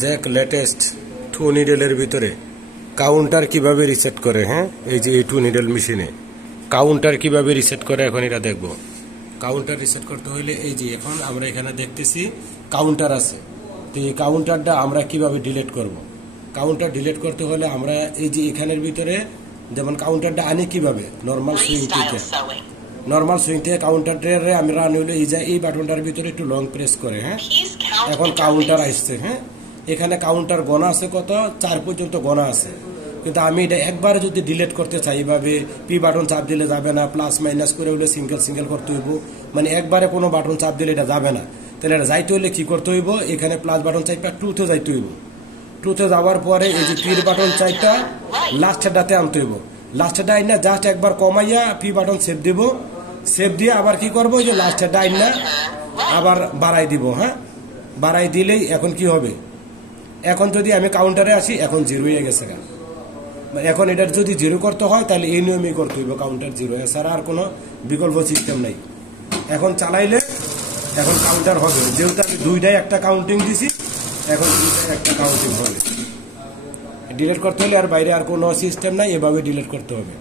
Jack latest 2 নিডেলের ভিতরে counter কিভাবে reset করে। হ্যাঁ, এই যে এই 2 নিডেল মেশিনে কাউন্টার কিভাবে রিসেট করে এখন এটা দেখব। কাউন্টার রিসেট করতে হলে এই যে এখন আমরা এখানে দেখতেছি কাউন্টার আছে, তো এই কাউন্টারটা আমরা কিভাবে ডিলিট করব। কাউন্টার ডিলিট করতে হলে আমরা এই যে এখানের ভিতরে যেমন কাউন্টারটা আনি কিভাবে, নর্মাল সুইং থেকে কাউন্টারটারে আমরা আনি হলে এই যে এই বাটনটার ভিতরে একটু লং প্রেস করে। হ্যাঁ, এখন কাউন্টার আসছে। হ্যাঁ, এখানে কাউন্টার গণা আছে কত, 4 পর্যন্ত গণা আছে, কিন্তু আমি এটা একবারে যদি ডিলিট করতে চাই এইভাবে পি বাটন চাপ দিলে যাবে না, প্লাস মাইনাস করে হলে সিঙ্গেল করতে হইব, মানে একবারে কোনো বাটন চাপ দিলে এটা যাবে না। তাহলে এটা যাইতে হলে কি করতে হইব, এখানে প্লাস বাটন চাইপা ট্রুথে যাইতে হইব। ট্রুথে যাওয়ার পরে এই যে পির বাটন চাইটা লাস্টেরটাতে আনতে হইব। লাস্টেরটা আইনা জাস্ট একবার কমাইয়া পি বাটন সেভ দিব, সেভ দিয়ে আবার কি করবো, যে লাস্টেরটা আইনা আবার বাড়াই দিব। হ্যাঁ, বাড়াই দিলেই এখন কি হবে, এখন যদি আমি কাউন্টারে আসি এখন 0 হয়ে গেছে। এখন এটার যদি 0 করতে হয় তাহলে এই নিয়মই করতে হইব, কাউন্টার 0, এছাড়া আর কোনো বিকল্প সিস্টেম নাই। এখন চালাইলে এখন কাউন্টার হবে, যেহেতু আমি দুইটাই একটা কাউন্টিং দিছি, এখন দুইটাই একটা কাউন্টিং হবে। ডিলিট করতে হলে আর বাইরে আর কোনো সিস্টেম নাই, এভাবে ডিলিট করতে হবে।